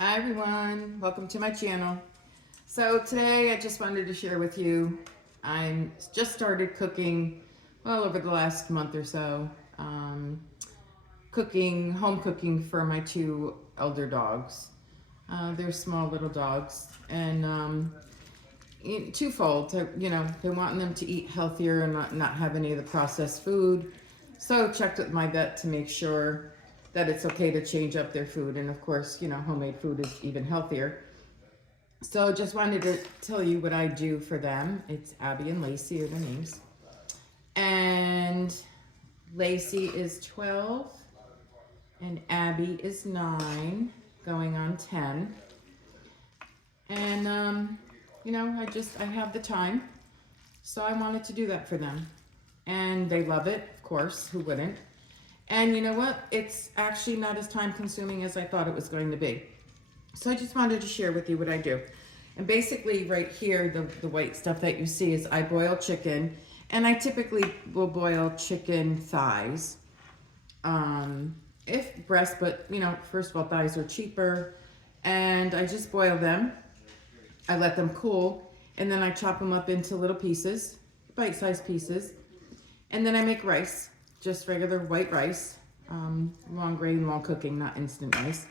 Hi everyone, welcome to my channel. So today I just wanted to share with you, I'm just started cooking, well, over the last month or so, home cooking for my two elder dogs. They're small little dogs, and twofold. They want them to eat healthier and not have any of the processed food. So checked with my vet to make sure that it's okay to change up their food. And of course, homemade food is even healthier. So just wanted to tell you what I do for them. It's Abby and Lacey are their names. And Lacey is 12 and Abby is 9, going on 10. And I have the time. So I wanted to do that for them. And they love it, of course, who wouldn't? And you know what? It's actually not as time consuming as I thought it was going to be. So I just wanted to share with you what I do. And basically right here, the white stuff that you see is I boil chicken. And I typically will boil chicken thighs. If breast, but first of all, thighs are cheaper. And I just boil them. I let them cool. And then I chop them up into little pieces, bite-sized pieces. And then I make rice, just regular white rice. Long grain, long cooking, not instant rice.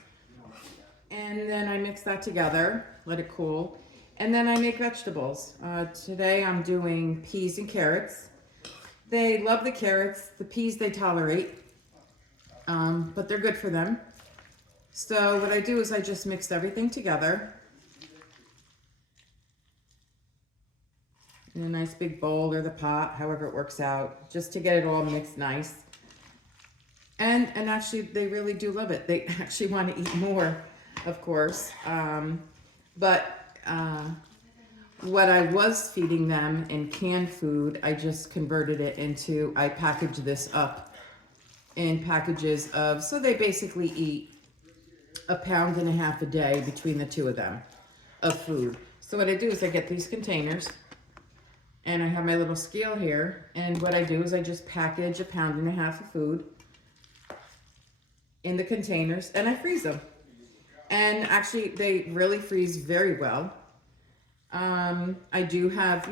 And then I mix that together, let it cool. And then I make vegetables. Today I'm doing peas and carrots. They love the carrots. The peas they tolerate, but they're good for them. So what I do is I just mix everything together in a nice big bowl or the pot, however it works out, just to get it all mixed nice. And actually they really do love it. They actually want to eat more, of course. What I was feeding them in canned food, I just converted it into, I package this up in packages of, so they basically eat 1.5 pounds a day between the two of them of food. So what I do is I get these containers and I have my little scale here. And what I do is I just package 1.5 pounds of food in the containers and I freeze them. And actually they really freeze very well. I do have,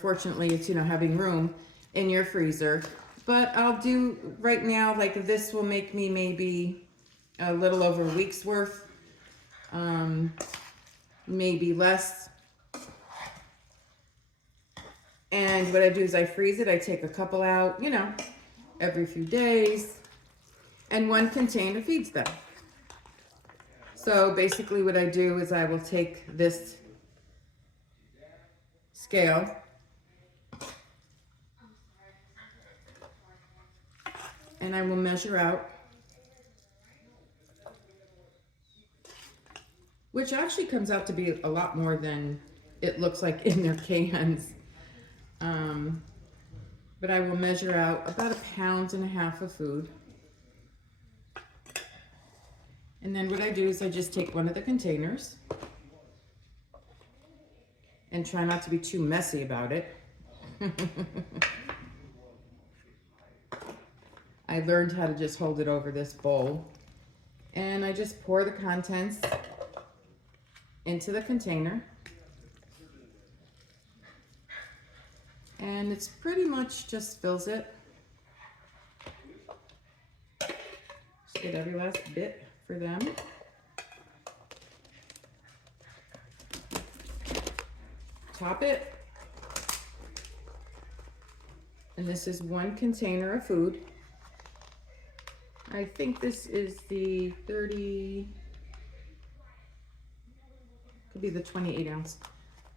fortunately it's, having room in your freezer, but I'll do right now, like this will make me maybe a little over a week's worth, maybe less. And what I do is I freeze it. I take a couple out, every few days, and one container feeds them. So basically what I do is I will take this scale and I will measure out, which actually comes out to be a lot more than it looks like in their cans. But I will measure out about 1.5 pounds of food. And then what I do is I just take one of the containers and try not to be too messy about it. I learned how to just hold it over this bowl. And I just pour the contents into the container. And it's pretty much just fills it. Just get every last bit for them. Top it. And this is one container of food. I think this is the 30, could be the 28 ounce.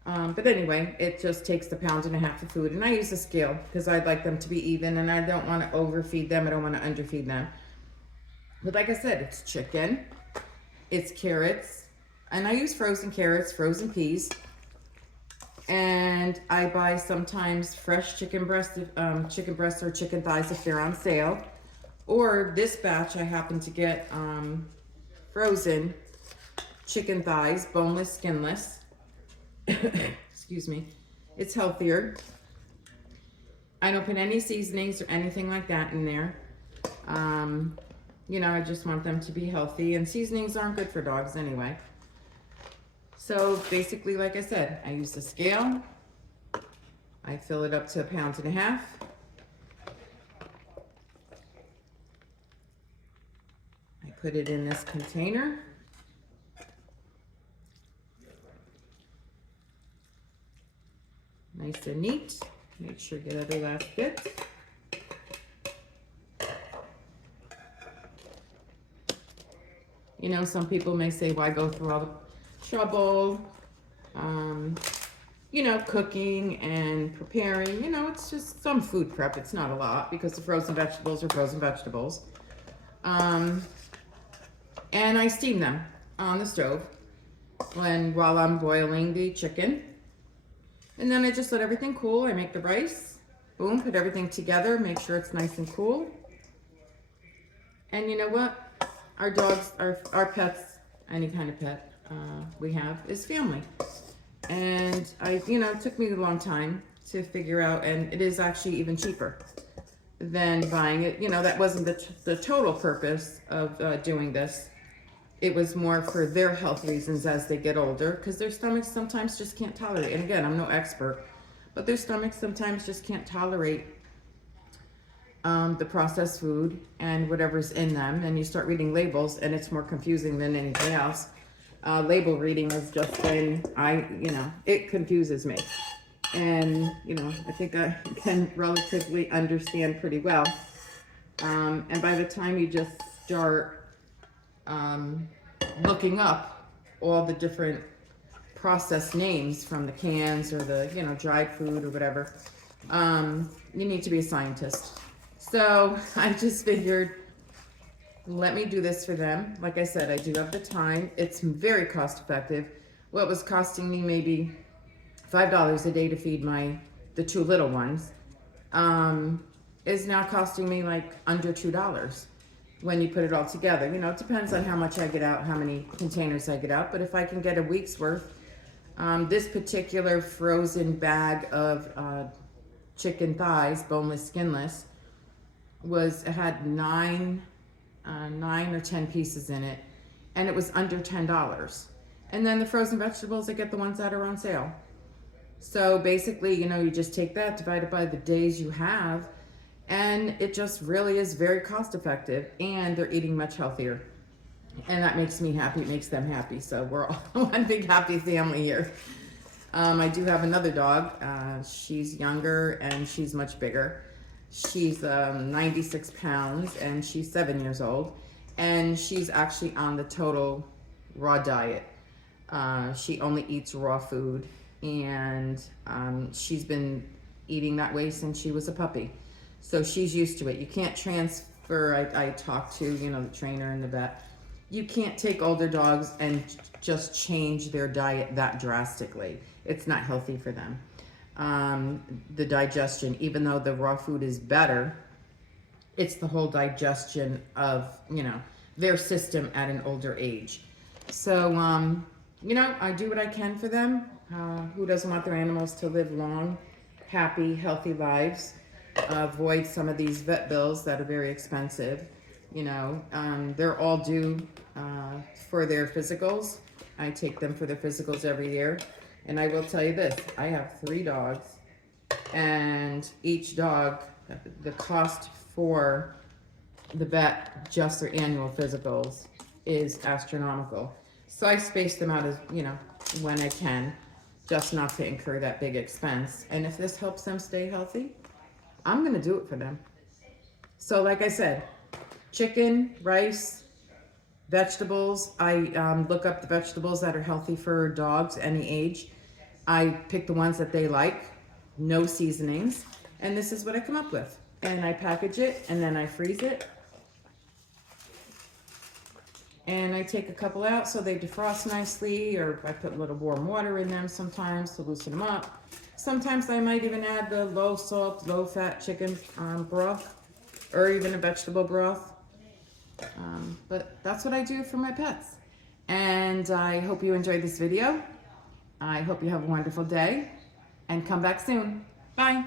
But anyway, it just takes the 1.5 pounds of food. And I use a scale because I'd like them to be even and I don't want to overfeed them. I don't want to underfeed them. But like I said, it's chicken, it's carrots, and I use frozen carrots, frozen peas. And I buy sometimes fresh chicken breasts or chicken thighs if they're on sale. Or this batch I happen to get frozen chicken thighs, boneless, skinless. Excuse me. It's healthier. I don't put any seasonings or anything like that in there. You know, I just want them to be healthy, and seasonings aren't good for dogs anyway. So basically, like I said, I use the scale. I fill it up to 1.5 pounds. I put it in this container. Nice and neat. Make sure you get every last bit. You know, some people may say, why go through all the trouble, you know, cooking and preparing. You know, it's just some food prep. It's not a lot because the frozen vegetables are frozen vegetables. And I steam them on the stove while I'm boiling the chicken. And then I just let everything cool. I make the rice, boom, put everything together, make sure it's nice and cool. And you know what? Our dogs, our pets, any kind of pet we have is family. And you know, it took me a long time to figure out, and it is actually even cheaper than buying it. You know, that wasn't the total purpose of doing this. It was more for their health reasons as they get older, because their stomachs sometimes just can't tolerate. And again, I'm no expert, but their stomachs sometimes just can't tolerate the processed food and whatever's in them. And you start reading labels, and it's more confusing than anything else. Label reading has just been, you know, it confuses me. And, you know, I think I can relatively understand pretty well. And by the time you just start looking up all the different processed names from the cans or the, you know, dried food or whatever, you need to be a scientist. So I just figured, let me do this for them. Like I said, I do have the time. It's very cost effective. What was costing me maybe $5 a day to feed the 2 little ones is now costing me like under $2 when you put it all together. You know, it depends on how much I get out, how many containers I get out, but if I can get a week's worth, this particular frozen bag of chicken thighs, boneless, skinless, had 9 or 10 pieces in it, and it was under $10. And then the frozen vegetables, I get the ones that are on sale. So basically, you know, you just take that, divide it by the days you have, and it just really is very cost effective, and they're eating much healthier. And that makes me happy, it makes them happy. So we're all one big happy family here. I do have another dog. She's younger and she's much bigger. She's 96 pounds and she's 7 years old. And she's actually on the total raw diet. She only eats raw food, and she's been eating that way since she was a puppy. So she's used to it. You can't transfer. I talked to, you know, the trainer and the vet. You can't take older dogs and just change their diet that drastically. It's not healthy for them. The digestion, even though the raw food is better, it's the whole digestion of, you know, their system at an older age. So, you know, I do what I can for them. Who doesn't want their animals to live long, happy, healthy lives? Avoid some of these vet bills that are very expensive. You know, they're all due for their physicals. I take them for their physicals every year. And I will tell you this, I have 3 dogs, and each dog, the cost for the vet, just their annual physicals, is astronomical. So I space them out as, you know, when I can, just not to incur that big expense. And if this helps them stay healthy, I'm gonna do it for them. So like I said, chicken, rice, vegetables. I look up the vegetables that are healthy for dogs any age. I pick the ones that they like, no seasonings, and this is what I come up with. And I package it, and then I freeze it. And I take a couple out so they defrost nicely, or I put a little warm water in them sometimes to loosen them up. Sometimes I might even add the low salt, low fat chicken broth, or even a vegetable broth. But that's what I do for my pets. And I hope you enjoyed this video. I hope you have a wonderful day, and come back soon. Bye.